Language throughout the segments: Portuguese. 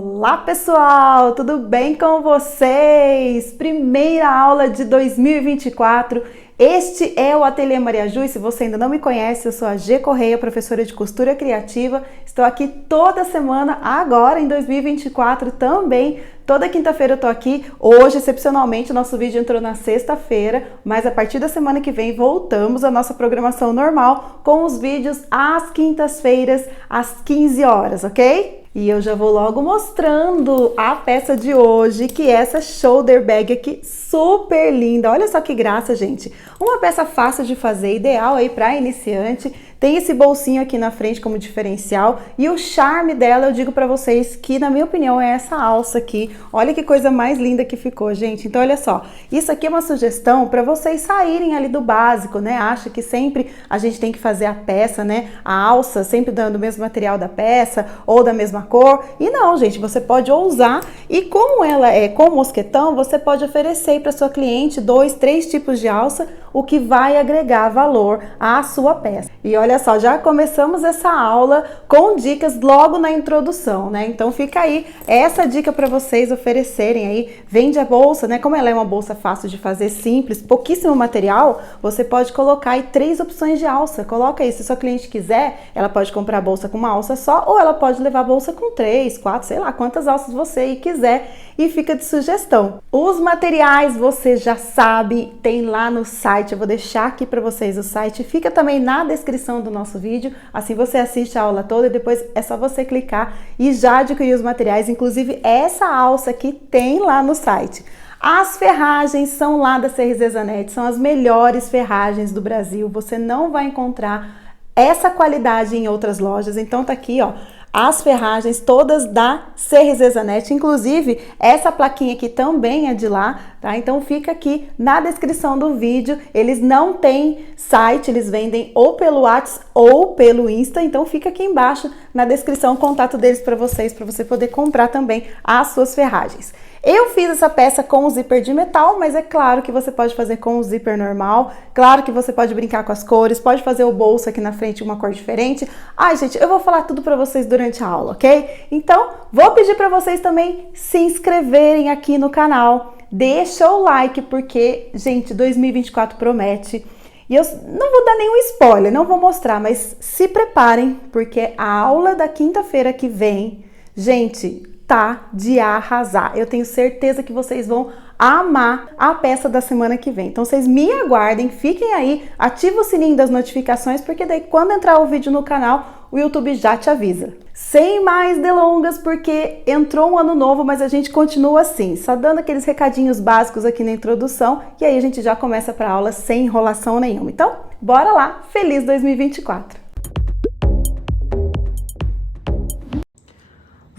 Olá pessoal, tudo bem com vocês? Primeira aula de 2024. Este é o Ateliê Maria Ju e se você ainda não me conhece, eu sou a G Correia, professora de costura criativa. Estou aqui toda semana, agora em 2024 também. Toda quinta-feira eu tô aqui. Hoje, excepcionalmente, o nosso vídeo entrou na sexta-feira, mas a partir da semana que vem voltamos à nossa programação normal com os vídeos às quintas-feiras, às 15 horas, ok? E eu já vou logo mostrando a peça de hoje, que é essa shoulder bag aqui, super linda. Olha só que graça, gente. Uma peça fácil de fazer, ideal aí para iniciante. Tem esse bolsinho aqui na frente como diferencial e o charme dela, eu digo para vocês que, na minha opinião, é essa alça aqui. Olha que coisa mais linda que ficou, gente. Então, olha só, isso aqui é uma sugestão para vocês saírem ali do básico, né? Acha que sempre a gente tem que fazer a peça, né? A alça sempre dando o mesmo material da peça ou da mesma cor. E não, gente, você pode ousar e como ela é com mosquetão, você pode oferecer para sua cliente 2, 3 tipos de alça, o que vai agregar valor à sua peça. E olha só, já começamos essa aula com dicas logo na introdução, né? Então fica aí essa dica para vocês oferecerem aí. Vende a bolsa, né? Como ela é uma bolsa fácil de fazer, simples, pouquíssimo material, você pode colocar aí 3 opções de alça. Coloca aí, se sua cliente quiser, ela pode comprar a bolsa com uma alça só ou ela pode levar a bolsa com 3, 4, sei lá, quantas alças você quiser e fica de sugestão. Os materiais você já sabe, tem lá no site, eu vou deixar aqui para vocês o site, fica também na descrição do nosso vídeo, assim você assiste a aula toda e depois é só você clicar e já adquirir os materiais, inclusive essa alça aqui tem lá no site. As ferragens são lá da CRZ Zanetti, são as melhores ferragens do Brasil, você não vai encontrar essa qualidade em outras lojas, então tá aqui, ó, as ferragens todas da CRZ Zanetti, inclusive essa plaquinha aqui também é de lá, tá? Então fica aqui na descrição do vídeo, eles não têm site, eles vendem ou pelo WhatsApp ou pelo Insta, então fica aqui embaixo na descrição o contato deles para você poder comprar também as suas ferragens. Eu fiz essa peça com o zíper de metal, mas é claro que você pode fazer com o zíper normal, claro que você pode brincar com as cores, pode fazer o bolso aqui na frente uma cor diferente. Ai, gente, eu vou falar tudo para vocês durante a aula, ok? Então, vou pedir para vocês também se inscreverem aqui no canal, deixa o like, porque, gente, 2024 promete. E eu não vou dar nenhum spoiler, não vou mostrar, mas se preparem, porque a aula da quinta-feira que vem, gente, tá de arrasar. Eu tenho certeza que vocês vão amar a peça da semana que vem. Então vocês me aguardem, fiquem aí, ativa o sininho das notificações, porque daí quando entrar o vídeo no canal, o YouTube já te avisa. Sem mais delongas, porque entrou um ano novo, mas a gente continua assim, só dando aqueles recadinhos básicos aqui na introdução, e aí a gente já começa para a aula sem enrolação nenhuma. Então, bora lá! Feliz 2024!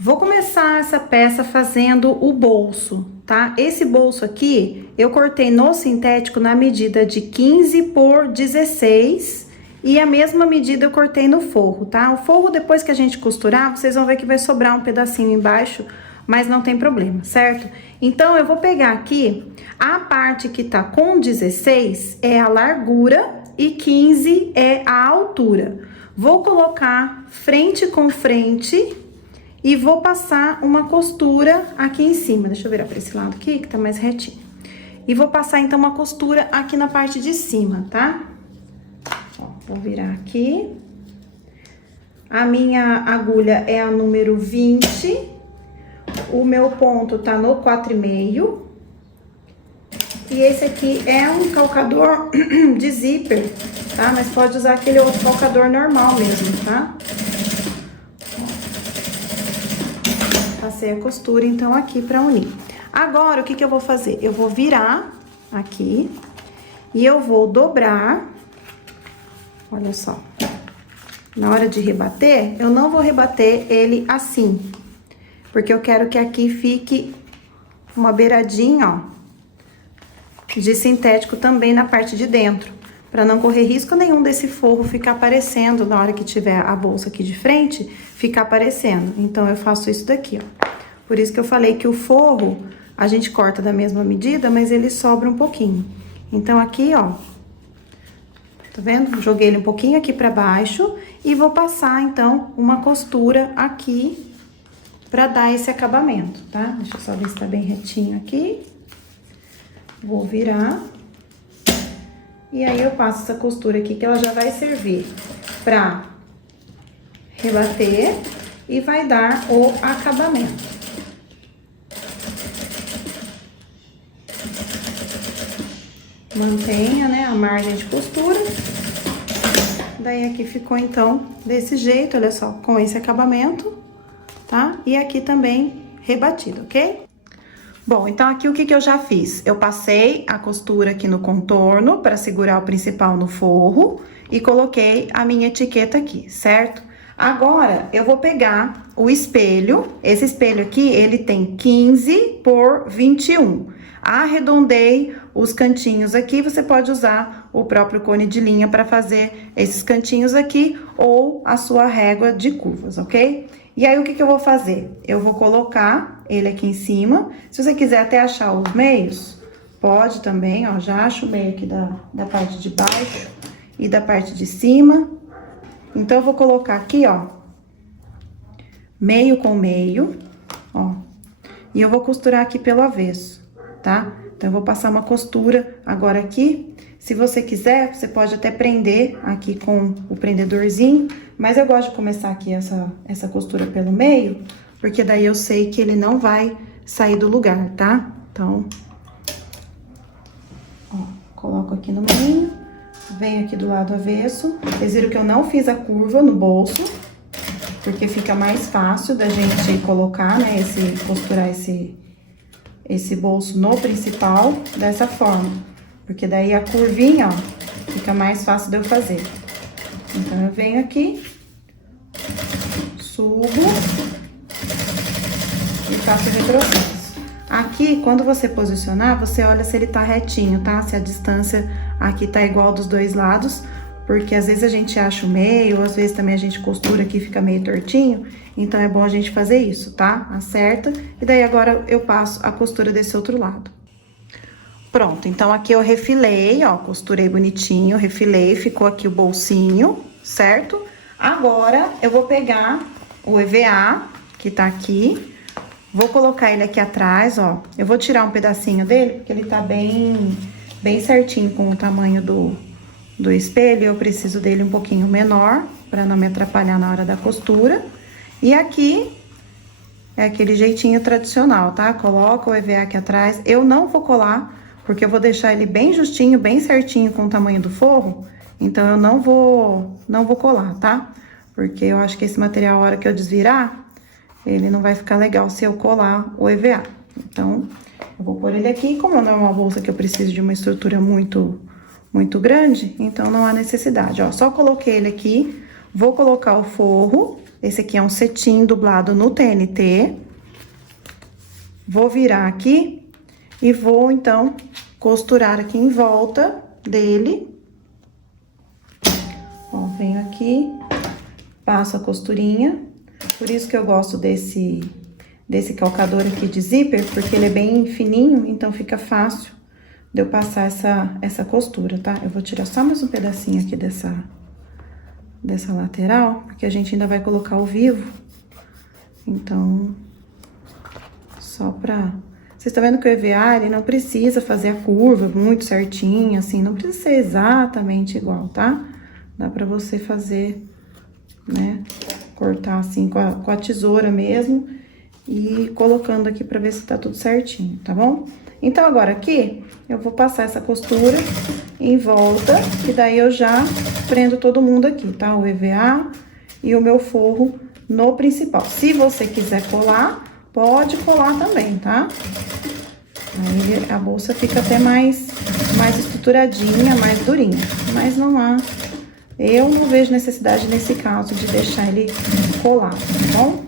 Vou começar essa peça fazendo o bolso, tá? Esse bolso aqui, eu cortei no sintético na medida de 15 por 16 e a mesma medida eu cortei no forro, tá? O forro, depois que a gente costurar, vocês vão ver que vai sobrar um pedacinho embaixo, mas não tem problema, certo? Então, eu vou pegar aqui, a parte que tá com 16 é a largura e 15 é a altura. Vou colocar frente com frente e vou passar uma costura aqui em cima. Deixa eu virar para esse lado aqui, que tá mais retinho. E vou passar, então, uma costura aqui na parte de cima, tá? Ó, vou virar aqui. A minha agulha é a número 20. O meu ponto tá no 4,5. E esse aqui é um calcador de zíper, tá? Mas pode usar aquele outro calcador normal mesmo, tá? Passei a costura, então, aqui pra unir. Agora, o que que eu vou fazer? Eu vou virar aqui e eu vou dobrar. Olha só. Na hora de rebater, eu não vou rebater ele assim, porque eu quero que aqui fique uma beiradinha, ó, de sintético também na parte de dentro, para não correr risco nenhum desse forro ficar aparecendo na hora que tiver a bolsa aqui de frente, ficar aparecendo. Então, eu faço isso daqui, ó. Por isso que eu falei que o forro, a gente corta da mesma medida, mas ele sobra um pouquinho. Então, aqui, ó, tá vendo? Joguei ele um pouquinho aqui pra baixo e vou passar, então, uma costura aqui pra dar esse acabamento, tá? Deixa eu só ver se tá bem retinho aqui. Vou virar. E aí, eu passo essa costura aqui, que ela já vai servir pra rebater e vai dar o acabamento. Mantenha, né, a margem de costura. Daí, aqui ficou, então, desse jeito, olha só, com esse acabamento, tá? E aqui também rebatido, ok? Bom, então aqui o que eu já fiz? Eu passei a costura aqui no contorno para segurar o principal no forro e coloquei a minha etiqueta aqui, certo? Agora, eu vou pegar o espelho. Esse espelho aqui, ele tem 15 por 21. Arredondei os cantinhos aqui, você pode usar o próprio cone de linha para fazer esses cantinhos aqui ou a sua régua de curvas, ok? E aí, o que eu vou fazer? Eu vou colocar ele aqui em cima. Se você quiser até achar os meios, pode também, ó, já acho o meio aqui da parte de baixo e da parte de cima. Então, eu vou colocar aqui, ó, meio com meio, ó, e eu vou costurar aqui pelo avesso, tá? Então, eu vou passar uma costura agora aqui. Se você quiser, você pode até prender aqui com o prendedorzinho, mas eu gosto de começar aqui essa costura pelo meio, porque daí eu sei que ele não vai sair do lugar, tá? Então, ó, coloco aqui no meio, venho aqui do lado avesso. Vocês viram que eu não fiz a curva no bolso, porque fica mais fácil da gente colocar, né, costurar esse bolso no principal dessa forma. Porque daí a curvinha, ó, fica mais fácil de eu fazer. Então, eu venho aqui, subo e faço o retrocesso. Aqui, quando você posicionar, você olha se ele tá retinho, tá? Se a distância aqui tá igual dos dois lados, porque às vezes a gente acha o meio, às vezes também a gente costura aqui e fica meio tortinho. Então, é bom a gente fazer isso, tá? Acerta. E daí, agora, eu passo a costura desse outro lado. Pronto, então aqui eu refilei, ó, costurei bonitinho, refilei, ficou aqui o bolsinho, certo? Agora, eu vou pegar o EVA, que tá aqui, vou colocar ele aqui atrás, ó. Eu vou tirar um pedacinho dele, porque ele tá bem certinho com o tamanho do espelho. Eu preciso dele um pouquinho menor, pra não me atrapalhar na hora da costura. E aqui é aquele jeitinho tradicional, tá? Coloca o EVA aqui atrás. Eu não vou colar, porque eu vou deixar ele bem justinho, bem certinho com o tamanho do forro. Então, eu não vou colar, tá? Porque eu acho que esse material, a hora que eu desvirar, ele não vai ficar legal se eu colar o EVA. Então, eu vou pôr ele aqui. Como não é uma bolsa que eu preciso de uma estrutura muito grande, então não há necessidade, ó. Só coloquei ele aqui, vou colocar o forro. Esse aqui é um cetim dublado no TNT. Vou virar aqui. E vou, então, costurar aqui em volta dele. Ó, venho aqui, passo a costurinha. Por isso que eu gosto desse calcador aqui de zíper, porque ele é bem fininho, então fica fácil de eu passar essa costura, tá? Eu vou tirar só mais um pedacinho aqui dessa lateral, porque a gente ainda vai colocar o vivo. Então, só pra... Vocês estão vendo que o EVA, ele não precisa fazer a curva muito certinho, assim, não precisa ser exatamente igual, tá? Dá pra você fazer, né, cortar assim com a tesoura mesmo e colocando aqui pra ver se tá tudo certinho, tá bom? Então, agora aqui, eu vou passar essa costura em volta e daí eu já prendo todo mundo aqui, tá? O EVA e o meu forro no principal. Se você quiser colar, pode colar também, tá? Aí a bolsa fica até mais estruturadinha, mais durinha. Mas não há... Eu não vejo necessidade nesse caso de deixar ele colar, tá bom?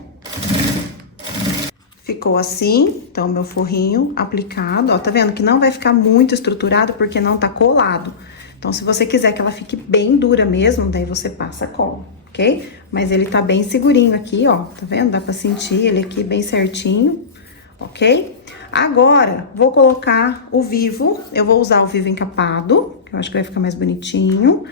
Ficou assim, então, meu forrinho aplicado, ó. Tá vendo que não vai ficar muito estruturado porque não tá colado. Então, se você quiser que ela fique bem dura mesmo, daí você passa a cola, ok? Mas ele tá bem segurinho aqui, ó, tá vendo? Dá pra sentir ele aqui bem certinho, ok? Agora, vou colocar o vivo, eu vou usar o vivo encapado, que eu acho que vai ficar mais bonitinho.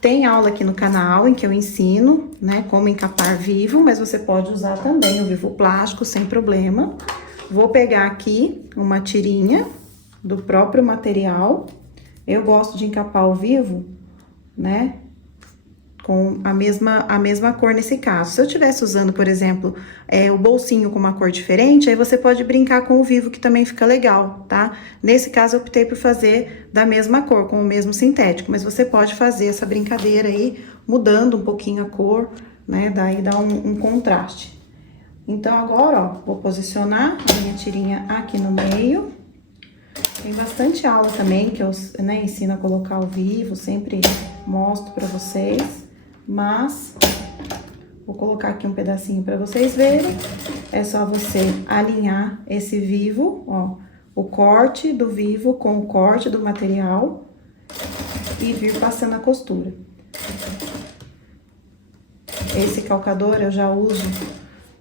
Tem aula aqui no canal em que eu ensino, né, como encapar vivo, mas você pode usar também o vivo plástico sem problema. Vou pegar aqui uma tirinha do próprio material. Eu gosto de encapar o vivo, né, com a mesma cor nesse caso. Se eu estivesse usando, por exemplo, o bolsinho com uma cor diferente, aí você pode brincar com o vivo, que também fica legal, tá? Nesse caso, eu optei por fazer da mesma cor, com o mesmo sintético, mas você pode fazer essa brincadeira aí, mudando um pouquinho a cor, né? Daí dá um contraste. Então, agora, ó, vou posicionar a minha tirinha aqui no meio. Tem bastante aula também que eu, né, ensino a colocar o vivo, sempre mostro pra vocês. Mas, vou colocar aqui um pedacinho para vocês verem. É só você alinhar esse vivo, ó, o corte do vivo com o corte do material e vir passando a costura. Esse calcador eu já uso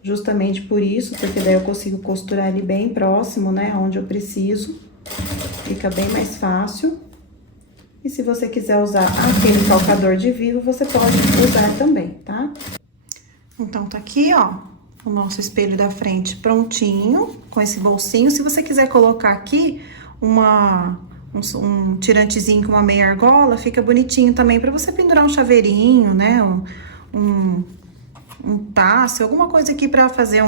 justamente por isso, porque daí eu consigo costurar ele bem próximo, né, onde eu preciso. Fica bem mais fácil. E se você quiser usar aquele calcador de vivo, você pode usar também, tá? Então, tá aqui, ó, o nosso espelho da frente prontinho, com esse bolsinho. Se você quiser colocar aqui um tirantezinho com uma meia argola, fica bonitinho também pra você pendurar um chaveirinho, né? Um taço, alguma coisa aqui pra fazer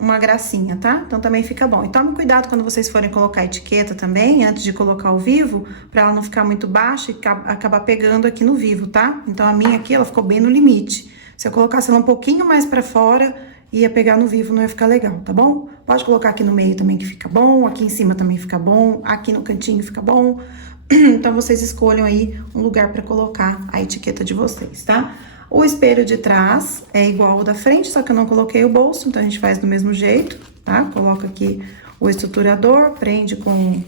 uma gracinha, tá? Então, também fica bom. E tome cuidado quando vocês forem colocar a etiqueta também, antes de colocar o vivo, pra ela não ficar muito baixa e acabar pegando aqui no vivo, tá? Então, a minha aqui, ela ficou bem no limite. Se eu colocasse ela um pouquinho mais pra fora, ia pegar no vivo, não ia ficar legal, tá bom? Pode colocar aqui no meio também que fica bom, aqui em cima também fica bom, aqui no cantinho fica bom. Então, vocês escolham aí um lugar pra colocar a etiqueta de vocês, tá? O espelho de trás é igual ao da frente, só que eu não coloquei o bolso, então a gente faz do mesmo jeito, tá? Coloca aqui o estruturador, prende com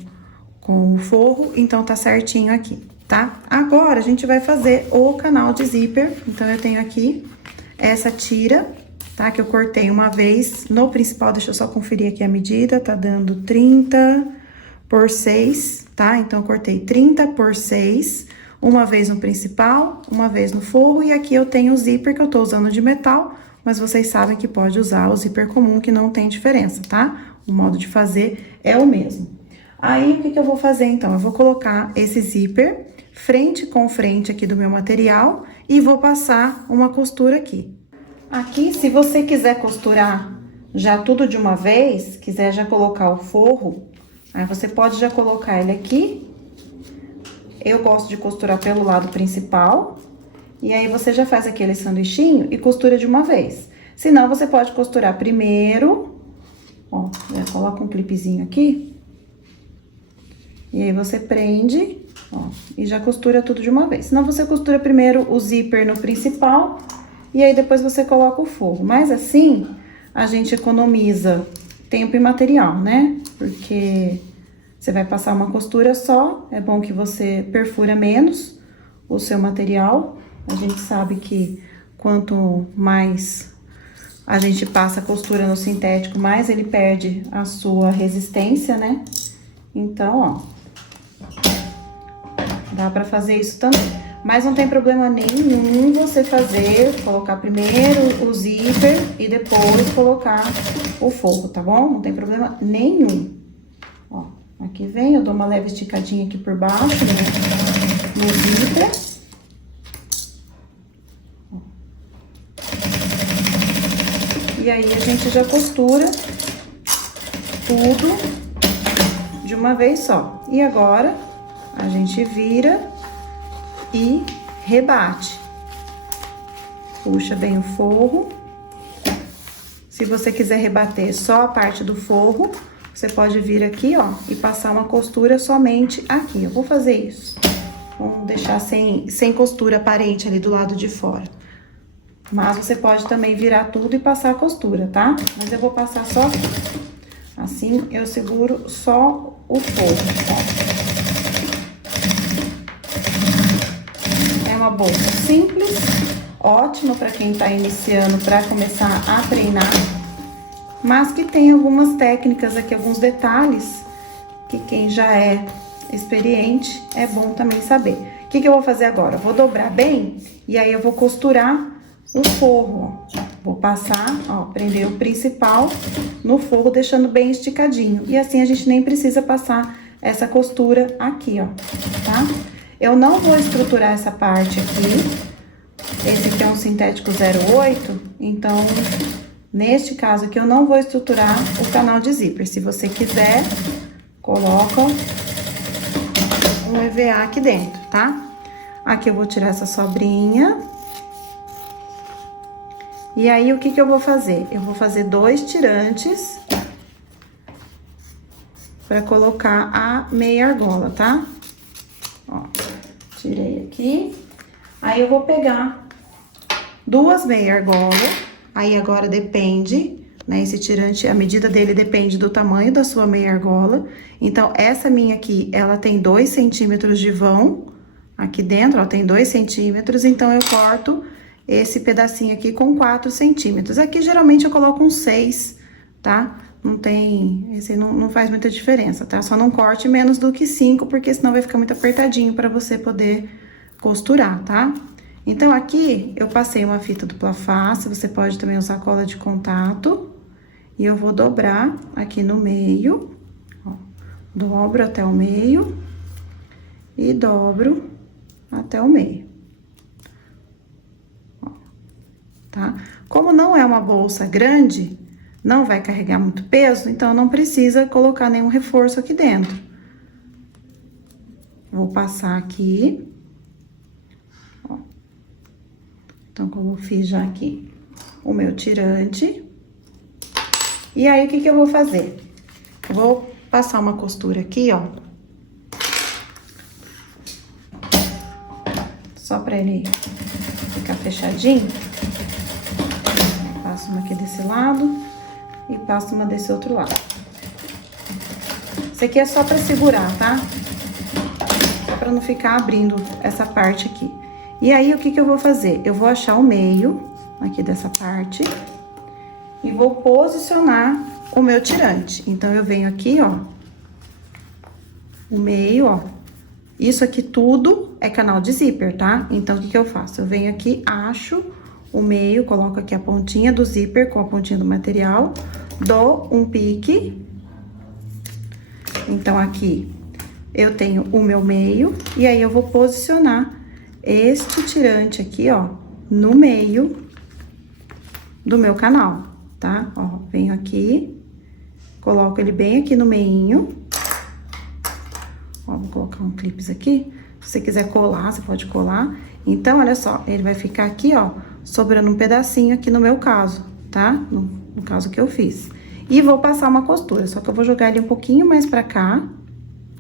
o forro, então tá certinho aqui, tá? Agora, a gente vai fazer o canal de zíper, então eu tenho aqui essa tira, tá? Que eu cortei uma vez no principal, deixa eu só conferir aqui a medida, tá dando 30 por 6, tá? Então, eu cortei 30 por 6, uma vez no principal, uma vez no forro, e aqui eu tenho o zíper que eu tô usando de metal, mas vocês sabem que pode usar o zíper comum, que não tem diferença, tá? O modo de fazer é o mesmo. Aí, o que eu vou fazer, então? Eu vou colocar esse zíper frente com frente aqui do meu material e vou passar uma costura aqui. Aqui, se você quiser costurar já tudo de uma vez, quiser já colocar o forro, aí você pode já colocar ele aqui. Eu gosto de costurar pelo lado principal, e aí você já faz aquele sanduichinho e costura de uma vez. Se não, você pode costurar primeiro, ó, já coloca um clipezinho aqui, e aí você prende, ó, e já costura tudo de uma vez. Senão, você costura primeiro o zíper no principal, e aí depois você coloca o forro. Mas assim, a gente economiza tempo e material, né? Porque você vai passar uma costura só, é bom que você perfura menos o seu material. A gente sabe que quanto mais a gente passa a costura no sintético, mais ele perde a sua resistência, né? Então, ó, dá pra fazer isso também. Mas não tem problema nenhum você colocar primeiro o zíper e depois colocar o forro, tá bom? Não tem problema nenhum. Ó, aqui vem, eu dou uma leve esticadinha aqui por baixo, né, no zíper. E aí, a gente já costura tudo de uma vez só. E agora, a gente vira e rebate. Puxa bem o forro. Se você quiser rebater só a parte do forro, você pode vir aqui, ó, e passar uma costura somente aqui. Eu vou fazer isso. Vamos deixar sem costura aparente ali do lado de fora. Mas você pode também virar tudo e passar a costura, tá? Mas eu vou passar só aqui. Assim, eu seguro só o forro, ó. É uma bolsa simples, ótimo para quem tá iniciando, para começar a treinar. Mas que tem algumas técnicas aqui, alguns detalhes, que quem já é experiente, é bom também saber. que eu vou fazer agora? Eu vou dobrar bem e aí eu vou costurar o forro, ó. Vou passar, ó, prender o principal no forro, deixando bem esticadinho. E assim a gente nem precisa passar essa costura aqui, ó, tá? Eu não vou estruturar essa parte aqui. Esse aqui é um sintético 08, então, neste caso aqui, eu não vou estruturar o canal de zíper. Se você quiser, coloca um EVA aqui dentro, tá? Aqui eu vou tirar essa sobrinha. E aí, o que eu vou fazer? Eu vou fazer 2 tirantes pra colocar a meia argola, tá? Ó, tirei aqui. Aí, eu vou pegar 2 meia argola. Aí, agora depende, né? Esse tirante, a medida dele depende do tamanho da sua meia argola. Então, essa minha aqui, ela tem 2 centímetros de vão. Aqui dentro, ó, tem 2 centímetros. Então, eu corto esse pedacinho aqui com 4 centímetros. Aqui, geralmente, eu coloco uns 6, tá? Não tem... Esse não faz muita diferença, tá? Só não corte menos do que 5, porque senão vai ficar muito apertadinho pra você poder costurar, tá? Então, aqui, eu passei uma fita dupla face, você pode também usar cola de contato. E eu vou dobrar aqui no meio, ó. Dobro até o meio e dobro até o meio. Tá? Como não é uma bolsa grande, não vai carregar muito peso, então não precisa colocar nenhum reforço aqui dentro. Vou passar aqui. Ó. Então, como eu fiz já aqui o meu tirante. E aí, o que eu vou fazer? Eu vou passar uma costura aqui, ó. Só pra ele ficar fechadinho. Passo uma aqui desse lado e passo uma desse outro lado. Isso aqui é só pra segurar, tá? Só pra não ficar abrindo essa parte aqui. E aí, o que eu vou fazer? Eu vou achar o meio aqui dessa parte e vou posicionar o meu tirante. Então, eu venho aqui, ó, o meio, ó. Isso aqui tudo é canal de zíper, tá? Então, o que eu faço? Eu venho aqui, acho o meio, coloco aqui a pontinha do zíper com a pontinha do material, dou um pique. Então, aqui eu tenho o meu meio, e aí eu vou posicionar este tirante aqui, ó, no meio do meu canal, tá? Ó, venho aqui, coloco ele bem aqui no meinho. Ó, vou colocar um clips aqui. Se você quiser colar, você pode colar. Então, olha só, ele vai ficar aqui, ó, sobrando um pedacinho aqui no meu caso, tá? No caso que eu fiz. E vou passar uma costura, só que eu vou jogar ele um pouquinho mais pra cá.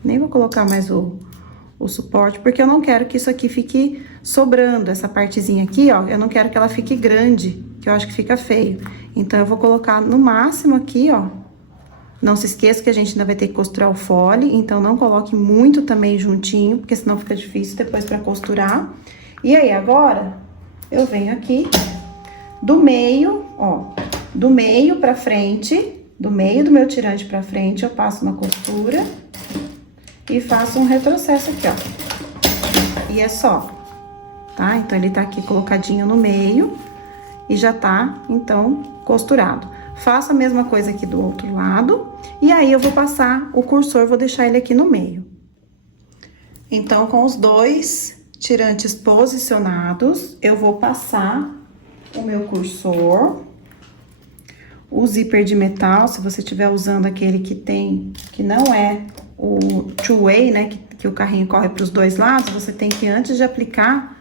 Nem vou colocar mais o suporte, porque eu não quero que isso aqui fique sobrando, essa partezinha aqui, ó. Eu não quero que ela fique grande, que eu acho que fica feio. Então, eu vou colocar no máximo aqui, ó. Não se esqueça que a gente ainda vai ter que costurar o fole, então não coloque muito também juntinho, porque senão fica difícil depois pra costurar. E aí, agora, eu venho aqui do meio, ó, do meio pra frente, do meio do meu tirante pra frente, eu passo uma costura e faço um retrocesso aqui, ó. E é só, tá? Então, ele tá aqui colocadinho no meio e já tá, então, costurado. Faço a mesma coisa aqui do outro lado, e aí eu vou passar o cursor, vou deixar ele aqui no meio. Então, com os 2 tirantes posicionados, eu vou passar o meu cursor, o zíper de metal, se você estiver usando aquele que não é o two-way, né, que o carrinho corre para os 2 lados, você tem que, antes de aplicar,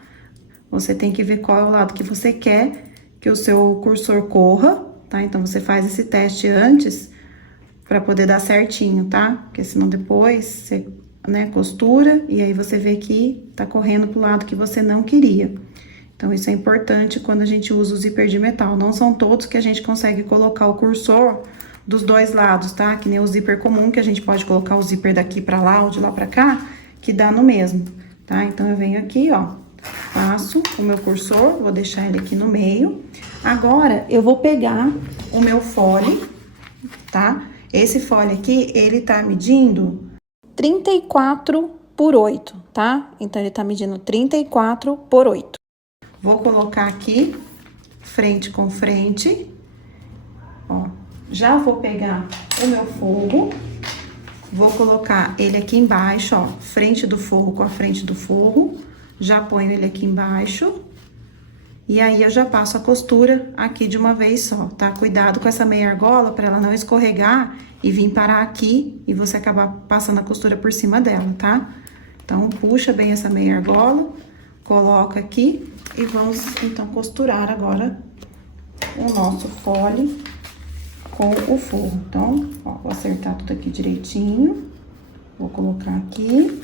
você tem que ver qual é o lado que você quer que o seu cursor corra, tá? Então, você faz esse teste antes pra poder dar certinho, tá? Porque senão depois você, né, costura e aí você vê que tá correndo pro lado que você não queria. Então, isso é importante quando a gente usa o zíper de metal. Não são todos que a gente consegue colocar o cursor dos 2 lados, tá? Que nem o zíper comum, que a gente pode colocar o zíper daqui pra lá ou de lá pra cá, que dá no mesmo, tá? Então, eu venho aqui, ó, passo o meu cursor, vou deixar ele aqui no meio. Agora, eu vou pegar o meu fole, tá? Esse fole aqui, ele tá medindo 34 por 8, tá? Então, ele tá medindo 34 por 8. Vou colocar aqui, frente com frente, ó. Já vou pegar o meu forro, vou colocar ele aqui embaixo, ó, frente do forro com a frente do forro. Já ponho ele aqui embaixo. E aí, eu já passo a costura aqui de uma vez só, tá? Cuidado com essa meia argola pra ela não escorregar e vir parar aqui e você acabar passando a costura por cima dela, tá? Então, puxa bem essa meia argola, coloca aqui e vamos, então, costurar agora o nosso fole com o forro. Então, ó, vou acertar tudo aqui direitinho, vou colocar aqui.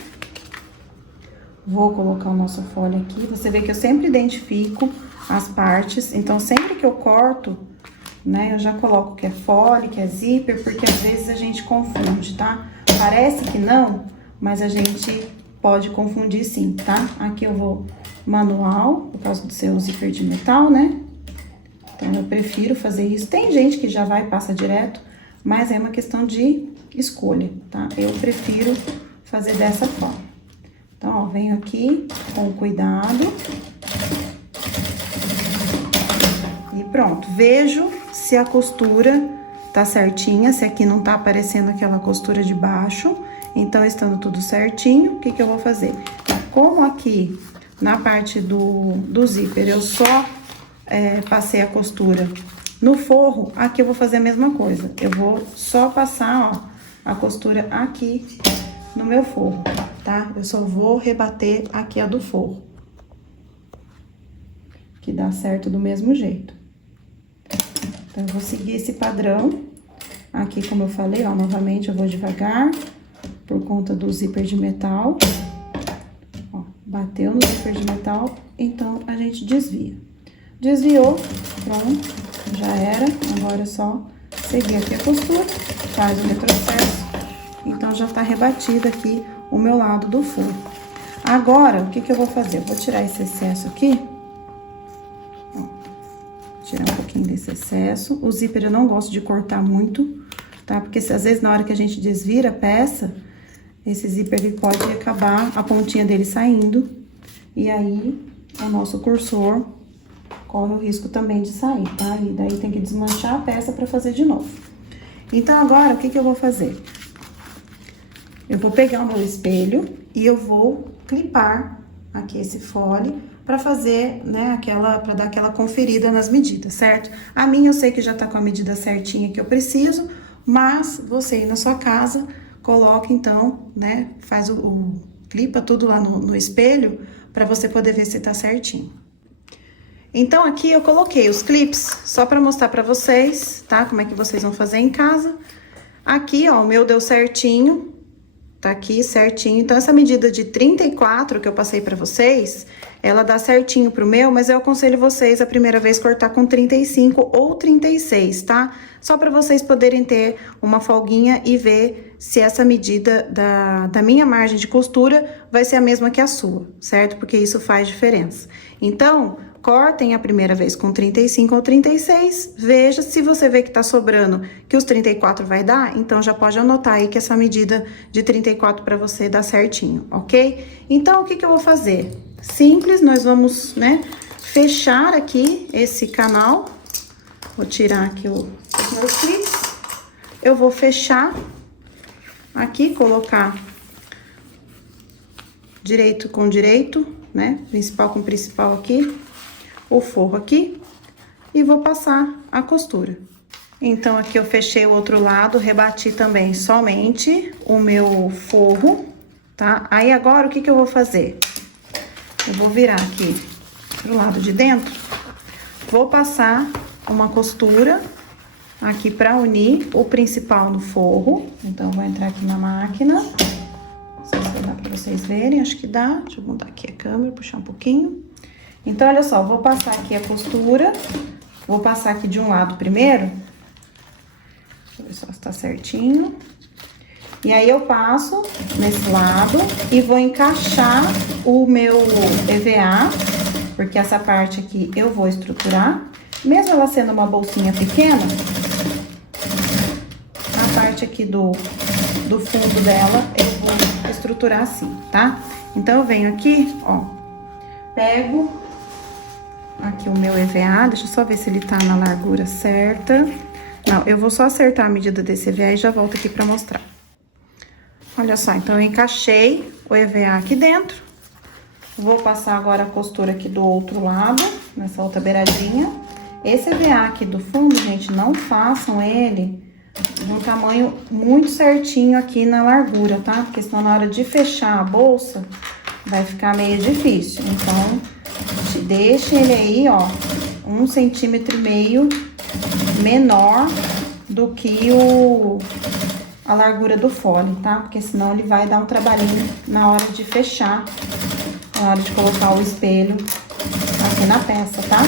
Vou colocar o nosso fole aqui. Você vê que eu sempre identifico as partes. Então, sempre que eu corto, né, eu já coloco que é fole, que é zíper, porque às vezes a gente confunde, tá? Parece que não, mas a gente pode confundir sim, tá? Aqui eu vou manual, por causa do seu zíper de metal, né? Então, eu prefiro fazer isso. Tem gente que já vai e passa direto, mas é uma questão de escolha, tá? Eu prefiro fazer dessa forma. Então, ó, venho aqui com cuidado. E pronto. Vejo se a costura tá certinha, se aqui não tá aparecendo aquela costura de baixo. Então, estando tudo certinho, o que que eu vou fazer? Como aqui na parte do zíper eu só passei a costura no forro, aqui eu vou fazer a mesma coisa. Eu vou só passar, ó, a costura aqui no meu forro, tá? Eu só vou rebater aqui a do forro, que dá certo do mesmo jeito. Então, eu vou seguir esse padrão. Aqui, como eu falei, ó, novamente eu vou devagar, por conta do zíper de metal. Ó, bateu no zíper de metal, então a gente desvia. Desviou, pronto, já era. Agora é só seguir aqui a costura, faz o retrocesso. Então, já tá rebatido aqui o meu lado do forro. Agora, o que que eu vou fazer? Eu vou tirar esse excesso aqui. Ó, tirar um pouquinho desse excesso. O zíper eu não gosto de cortar muito, tá? Porque às vezes na hora que a gente desvira a peça, esse zíper ele pode acabar a pontinha dele saindo. E aí, o nosso cursor corre o risco também de sair, tá? E daí tem que desmanchar a peça pra fazer de novo. Então, agora, o que que eu vou fazer? Eu vou pegar o meu espelho e eu vou clipar aqui esse fole pra fazer, né, pra dar aquela conferida nas medidas, certo? A minha eu sei que já tá com a medida certinha que eu preciso, mas você aí na sua casa, coloca então, né, faz clipa tudo lá no espelho pra você poder ver se tá certinho. Então, aqui eu coloquei os clips só pra mostrar pra vocês, tá? Como é que vocês vão fazer em casa. Aqui, ó, o meu deu certinho. Tá aqui certinho. Então, essa medida de 34 que eu passei pra vocês, ela dá certinho pro meu, mas eu aconselho vocês a primeira vez cortar com 35 ou 36, tá? Só pra vocês poderem ter uma folguinha e ver se essa medida da minha margem de costura vai ser a mesma que a sua, certo? Porque isso faz diferença. Então, cortem a primeira vez com 35 ou 36, veja se você vê que tá sobrando, que os 34 vai dar, então já pode anotar aí que essa medida de 34 pra você dá certinho, ok? Então, o que que eu vou fazer? Simples, nós vamos, né, fechar aqui esse canal. Vou tirar aqui os meus clips. Eu vou fechar aqui, colocar direito com direito, né, principal com principal aqui. O forro aqui e vou passar a costura. Então, aqui eu fechei o outro lado, rebati também somente o meu forro, tá? Aí, agora, o que que eu vou fazer? Eu vou virar aqui pro lado de dentro, vou passar uma costura aqui pra unir o principal no forro. Então, vou entrar aqui na máquina. Não sei se dá pra vocês verem, acho que dá. Deixa eu mudar aqui a câmera, puxar um pouquinho. Então, olha só, vou passar aqui a costura, vou passar aqui de um lado primeiro, deixa eu ver só se tá certinho. E aí, eu passo nesse lado e vou encaixar o meu EVA, porque essa parte aqui eu vou estruturar. Mesmo ela sendo uma bolsinha pequena, a parte aqui do fundo dela, eu vou estruturar assim, tá? Então, eu venho aqui, ó, pego aqui o meu EVA, deixa eu só ver se ele tá na largura certa. Não, eu vou só acertar a medida desse EVA e já volto aqui pra mostrar. Olha só, então eu encaixei o EVA aqui dentro. Vou passar agora a costura aqui do outro lado, nessa outra beiradinha. Esse EVA aqui do fundo, gente, não façam ele de um tamanho muito certinho aqui na largura, tá? Porque senão na hora de fechar a bolsa, vai ficar meio difícil. Então, deixe ele aí, ó, 1,5 centímetro menor do que a largura do fole, tá? Porque senão ele vai dar um trabalhinho na hora de fechar, na hora de colocar o espelho aqui na peça, tá?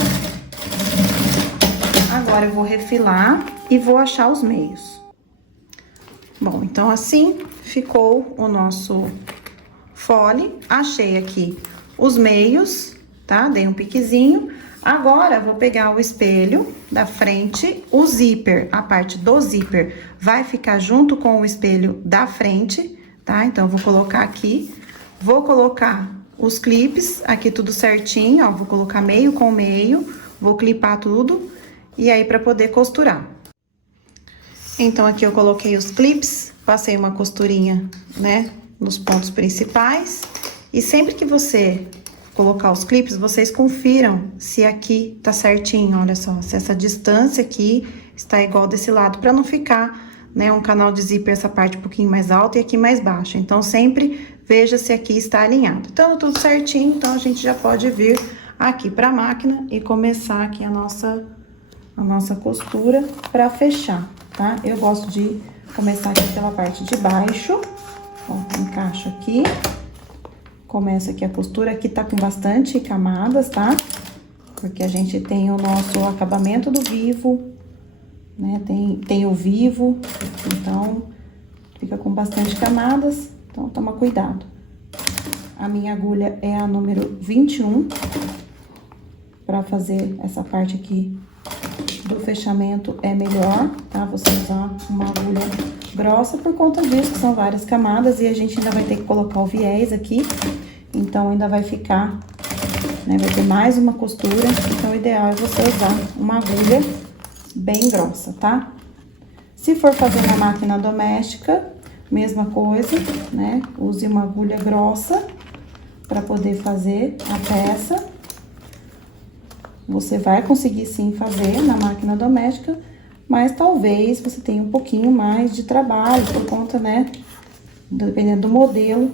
Agora eu vou refilar e vou achar os meios. Bom, então assim ficou o nosso fole. Achei aqui os meios, tá? Dei um piquezinho. Agora, vou pegar o espelho da frente, o zíper, a parte do zíper vai ficar junto com o espelho da frente, tá? Então, eu vou colocar aqui, vou colocar os clipes aqui tudo certinho, ó, vou colocar meio com meio, vou clipar tudo, e aí pra poder costurar. Então, aqui eu coloquei os clipes, passei uma costurinha, né, nos pontos principais, e sempre que você colocar os clipes, vocês confiram se aqui tá certinho, olha só, se essa distância aqui está igual desse lado, para não ficar, né, um canal de zíper essa parte um pouquinho mais alta e aqui mais baixa. Então, sempre veja se aqui está alinhado. Então, tudo certinho, então a gente já pode vir aqui pra máquina e começar aqui a nossa costura para fechar, tá? Eu gosto de começar aqui pela parte de baixo, ó, encaixo aqui. Começa aqui a costura, aqui tá com bastante camadas, tá? Porque a gente tem o nosso acabamento do vivo, né? Tem o vivo, então fica com bastante camadas, então toma cuidado. A minha agulha é a número 21, pra fazer essa parte aqui do fechamento é melhor, tá? Você usar uma agulha grossa por conta disso, que são várias camadas e a gente ainda vai ter que colocar o viés aqui, então ainda vai ficar, né? Vai ter mais uma costura, então o ideal é você usar uma agulha bem grossa, tá? Se for fazer na máquina doméstica, mesma coisa, né? Use uma agulha grossa para poder fazer a peça. Você vai conseguir sim fazer na máquina doméstica, mas talvez você tenha um pouquinho mais de trabalho por conta, né, dependendo do modelo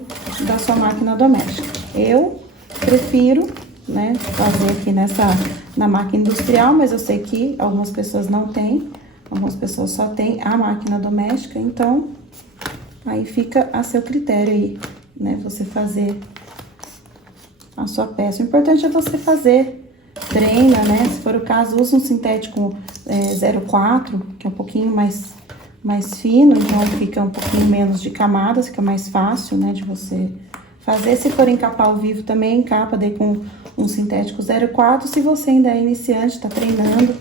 da sua máquina doméstica. Eu prefiro, né, fazer aqui na máquina industrial, mas eu sei que algumas pessoas não têm, algumas pessoas só têm a máquina doméstica, então aí fica a seu critério aí, né, você fazer a sua peça. O importante é você fazer. Treina, né? Se for o caso, usa um sintético 04, que é um pouquinho mais fino, então fica um pouquinho menos de camadas, fica mais fácil, né, de você fazer. Se for encapar ao vivo também, encapa daí com um sintético 04. Se você ainda é iniciante, tá treinando,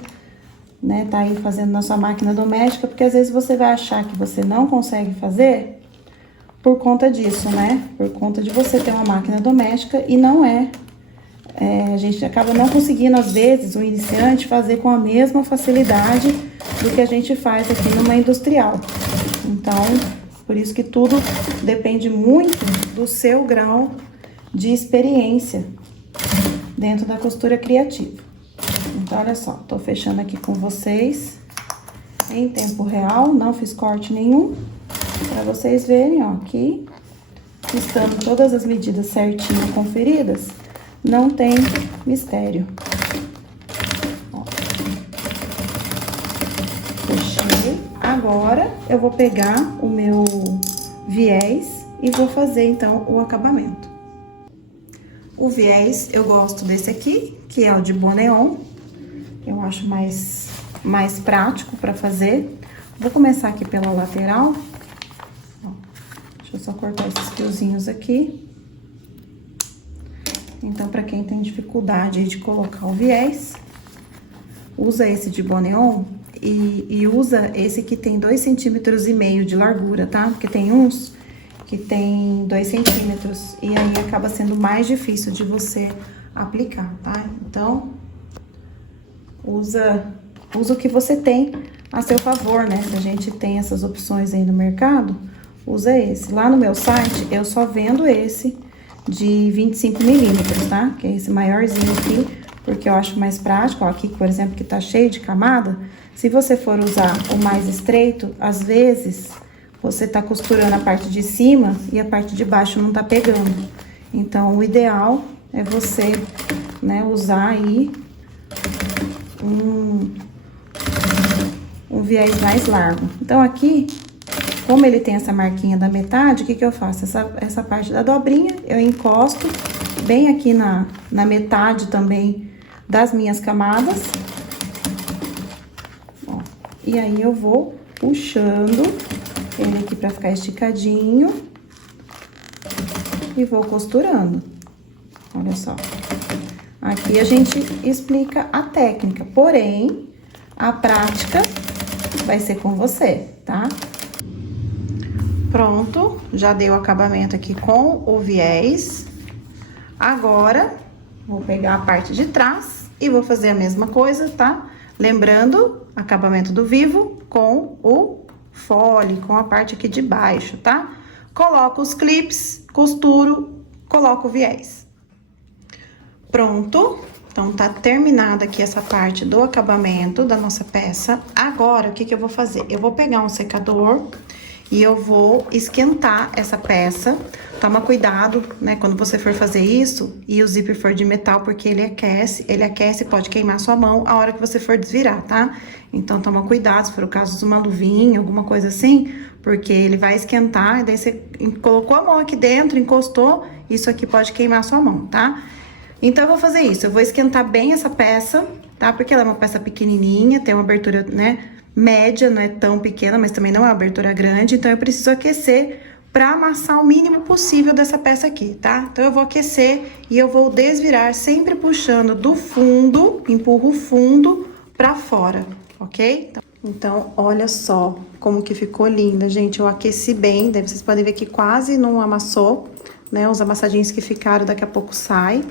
né, tá aí fazendo na sua máquina doméstica, porque às vezes você vai achar que você não consegue fazer por conta disso, né? Por conta de você ter uma máquina doméstica e não é. A gente acaba não conseguindo, às vezes, o iniciante fazer com a mesma facilidade do que a gente faz aqui numa industrial. Então, por isso que tudo depende muito do seu grau de experiência dentro da costura criativa. Então, olha só, tô fechando aqui com vocês em tempo real, não fiz corte nenhum, para vocês verem, ó, aqui, estando todas as medidas certinho conferidas, não tem mistério. Ó. Fechei. Agora, eu vou pegar o meu viés e vou fazer, então, o acabamento. O viés, eu gosto desse aqui, que é o de Boneon. Eu acho mais prático pra fazer. Vou começar aqui pela lateral. Ó, deixa eu só cortar esses fiozinhos aqui. Então, pra quem tem dificuldade de colocar o viés, usa esse de Boneon. e usa esse que tem 2,5 centímetros de largura, tá? Porque tem uns que tem 2 centímetros e aí acaba sendo mais difícil de você aplicar, tá? Então, usa o que você tem a seu favor, né? Se a gente tem essas opções aí no mercado, usa esse. Lá no meu site, eu só vendo esse de 25 milímetros, tá? Que é esse maiorzinho aqui, porque eu acho mais prático. Ó, aqui, por exemplo, que tá cheio de camada, se você for usar o mais estreito, às vezes você tá costurando a parte de cima e a parte de baixo não tá pegando. Então, o ideal é você, né, usar aí um viés mais largo. Então, aqui, como ele tem essa marquinha da metade, o que que eu faço? Essa parte da dobrinha, eu encosto bem aqui na metade também das minhas camadas. Ó, e aí, eu vou puxando ele aqui pra ficar esticadinho e vou costurando. Olha só. Aqui a gente explica a técnica, porém, a prática vai ser com você, tá? Pronto, já dei o acabamento aqui com o viés. Agora, vou pegar a parte de trás e vou fazer a mesma coisa, tá? Lembrando, acabamento do vivo com o fole, com a parte aqui de baixo, tá? Coloco os clips, costuro, coloco o viés. Pronto, então tá terminada aqui essa parte do acabamento da nossa peça. Agora, o que que eu vou fazer? Eu vou pegar um secador e eu vou esquentar essa peça. Toma cuidado, né, quando você for fazer isso e o zíper for de metal, porque ele aquece e pode queimar sua mão a hora que você for desvirar, tá? Então, toma cuidado, se for o caso de uma luvinha, alguma coisa assim, porque ele vai esquentar e daí você colocou a mão aqui dentro, encostou, isso aqui pode queimar sua mão, tá? Então, eu vou fazer isso, eu vou esquentar bem essa peça, tá? Porque ela é uma peça pequenininha, tem uma abertura, né, média, não é tão pequena, mas também não é uma abertura grande, então eu preciso aquecer pra amassar o mínimo possível dessa peça aqui, tá? Então, eu vou aquecer e eu vou desvirar sempre puxando do fundo, empurro o fundo pra fora, ok? Então, olha só como que ficou linda, gente, eu aqueci bem, daí vocês podem ver que quase não amassou, né? Os amassadinhos que ficaram daqui a pouco saem.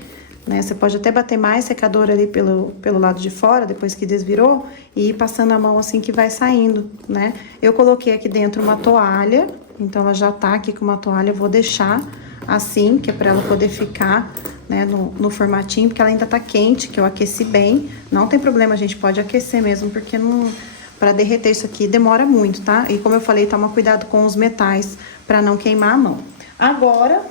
Né? Você pode até bater mais secador ali pelo lado de fora, depois que desvirou, e ir passando a mão assim que vai saindo, né? Eu coloquei aqui dentro uma toalha, então ela já tá aqui com uma toalha, eu vou deixar assim, que é pra ela poder ficar, né, no formatinho, porque ela ainda tá quente, que eu aqueci bem. Não tem problema, a gente pode aquecer mesmo, porque não... Pra derreter isso aqui demora muito, tá? E como eu falei, toma cuidado com os metais pra não queimar a mão. Agora...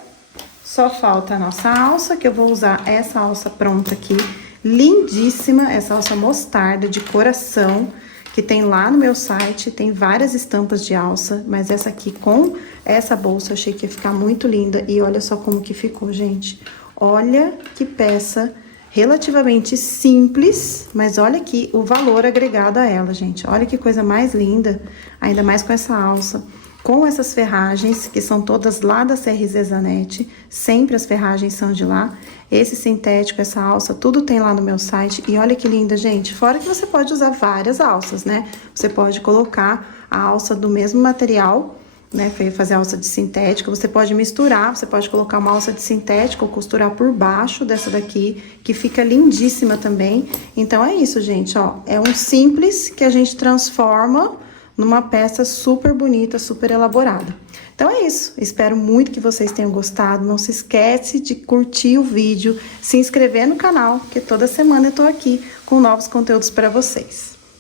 Só falta a nossa alça, que eu vou usar essa alça pronta aqui, lindíssima, essa alça mostarda de coração, que tem lá no meu site, tem várias estampas de alça, mas essa aqui com essa bolsa eu achei que ia ficar muito linda, e olha só como que ficou, gente. Olha que peça relativamente simples, mas olha aqui o valor agregado a ela, gente. Olha que coisa mais linda, ainda mais com essa alça. Com essas ferragens, que são todas lá da CRZ Zanetti, sempre as ferragens são de lá. Esse sintético, essa alça, tudo tem lá no meu site. E olha que linda, gente. Fora que você pode usar várias alças, né? Você pode colocar a alça do mesmo material, né? Fazer alça de sintética. Você pode misturar, você pode colocar uma alça de sintética ou costurar por baixo dessa daqui, que fica lindíssima também. Então, é isso, gente, ó. É um simples que a gente transforma numa peça super bonita, super elaborada. Então é isso, espero muito que vocês tenham gostado. Não se esquece de curtir o vídeo, se inscrever no canal, que toda semana eu tô aqui com novos conteúdos para vocês.